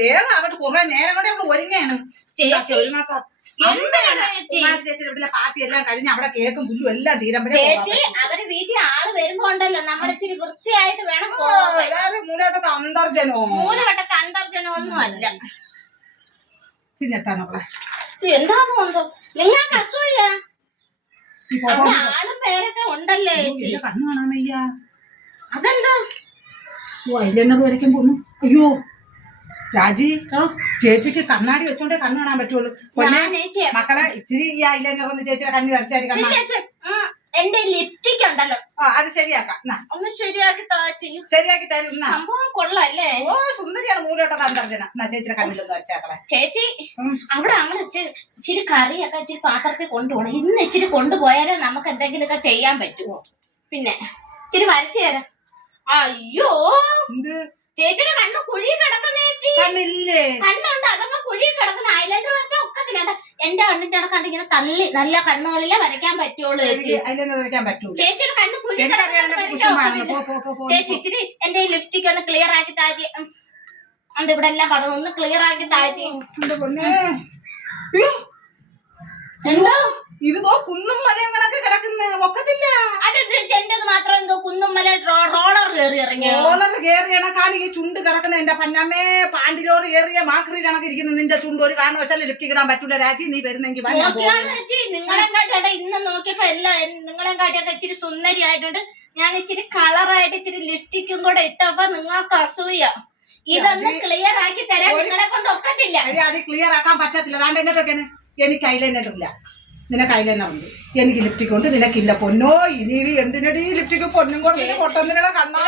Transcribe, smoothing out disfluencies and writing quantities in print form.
വേഗം അങ്ങോട്ട് കുറെ നേരം കൊണ്ട് നമ്മൾ ഒരുങ്ങയാണ് ചേച്ചിയുടെ പാർട്ടി എല്ലാം കഴിഞ്ഞ് അവിടെ കേക്കും പുല്ലും എല്ലാം തീരുമ്പോഴേ ചേച്ചി അവര് വീട്ടിൽ ആള് വരുമ്പോ ഉണ്ടല്ലോ നമ്മുടെ ഇച്ചിരി വൃത്തിയായിട്ട് വേണം മൂലവട്ടത്തെ അന്തർജനം ഒന്നും അല്ല. തിന്നെത്താണോ എന്താന്ന് എന്തോ നിങ്ങൾക്ക് അസൂയ ആളും പേരൊക്കെ ഉണ്ടല്ലേ ചേച്ചി. കണ്ണു കാണാൻ വയ്യ. അതെന്താ ഐലൈനർ വരയ്ക്കാൻ പോന്നു. അയ്യോ രാജി ചേച്ചിക്ക് കണ്ണാടി വെച്ചോണ്ടേ കണ്ണ് കാണാൻ പറ്റുള്ളൂ. മക്കളെ ഇച്ചിരി ഈ ഐലൈനർ ഒന്ന് ചേച്ചിയുടെ കണ്ണ് വരച്ചാടി കണ്ണാ. എന്റെ ലിപ്റ്റിക് ഉണ്ടല്ലോ അത് ശരിയാക്കാം. ഒന്ന് ശരിയാക്കി ശരിയാക്കി തരും. സംഭവം കൊള്ളാല്ലേ? ഓ സുന്ദരിയാണ് മൂലവട്ടത്തെ അന്തർജനം. ചേച്ചിയുടെ കണ്ണിലൊന്ന് വരച്ചാക്കളെ. ചേച്ചി അവിടെ ഇച്ചിരി കറിയൊക്കെ ഇച്ചിരി പാത്രത്തിൽ കൊണ്ടുപോകണം. ഇന്ന് ഇച്ചിരി കൊണ്ടുപോയാലേ നമുക്ക് എന്തെങ്കിലുമൊക്കെ ചെയ്യാൻ പറ്റുമോ? പിന്നെ ഇച്ചിരി വരച്ചു തരാം. അയ്യോ ചേച്ചിയുടെ കണ്ണ് കുഴി കിടക്കുന്ന ചേച്ചി. കണ്ണില്ലേ? കണ്ണുണ്ട്, അതൊക്കെ കുഴി കിടക്കുന്ന. ഐലൈനർ വരച്ചാൽ ഒക്കത്തില്ല. എന്റെ കണ്ണിന്റെ കണ്ട് ഇങ്ങനെ തള്ളി നല്ല കണ്ണുകളിലെ വരയ്ക്കാൻ പറ്റുള്ളൂ ചേച്ചി. ഐലൈനർ വരയ്ക്കാൻ പറ്റൂ. ചേച്ചിയുടെ കണ്ണ് കുഴി ചേച്ചി ഇച്ചിരി എന്റെ ലിപ്സ്റ്റിക് ഒന്ന് ക്ലിയർ ആക്കി താഴ്ത്തി. അണ്ട് ഇവിടെ എല്ലാം കടന്നു ഒന്ന് ക്ലിയർ ആക്കി താഴ്ത്തി. എന്താ ഇതോ കുന്നും മലയും കണക്ക് കിടക്കുന്ന ഒക്കത്തില്ല. എന്റെ മാത്രം എന്തോ കുന്നും മല റോളർ കയറി ഇറങ്ങി. റോളർ കയറി കണക്കാണ് ഈ ചുണ്ട് കിടക്കുന്ന. എന്റെ പന്നമ്മേ പാണ്ടിലോർ കയറിയ മാക്രി കണക്കിരിക്കുന്ന നിന്റെ ചുണ്ട് ഒരു കാരണവശാലും ലിഫ്റ്റ് കിടാൻ പറ്റൂല. രാജി നീ വരുന്നെങ്കിൽ ചേച്ചി നിങ്ങളെ കാട്ടിയാട്ടെ ഇന്ന് നോക്കിയപ്പോ എല്ലാം നിങ്ങളെ കാട്ടിയൊക്കെ ഇച്ചിരി സുന്ദരി ആയിട്ടുണ്ട്. ഞാൻ ഇച്ചിരി കളറായിട്ട് ഇച്ചിരി ലിപ്സ്റ്റിക്കും കൂടെ ഇട്ടപ്പോ നിങ്ങൾക്ക് അസൂയ. ഇതൊന്ന് ക്ലിയർ ആക്കി തരാൻ നിങ്ങളെ കൊണ്ട് ഒക്കത്തില്ല. അത് ക്ലിയർ ആക്കാൻ പറ്റത്തില്ല. അതാണ്ട് എന്നൊക്കെയാണ് എനിക്ക് ഐലൈനർ ഇല്ല, നിനക്ക് ഐലൈനർ ഉണ്ട്, എനിക്ക് ലിപ്സ്റ്റിക് ഉണ്ട്, നിനക്കില്ല. പൊന്നോ ഇനി എന്തിനടി ലിപ്സ്റ്റിക് പൊന്നും കൊണ്ട് പൊട്ടൊന്നിനടെ കണ്ണാ.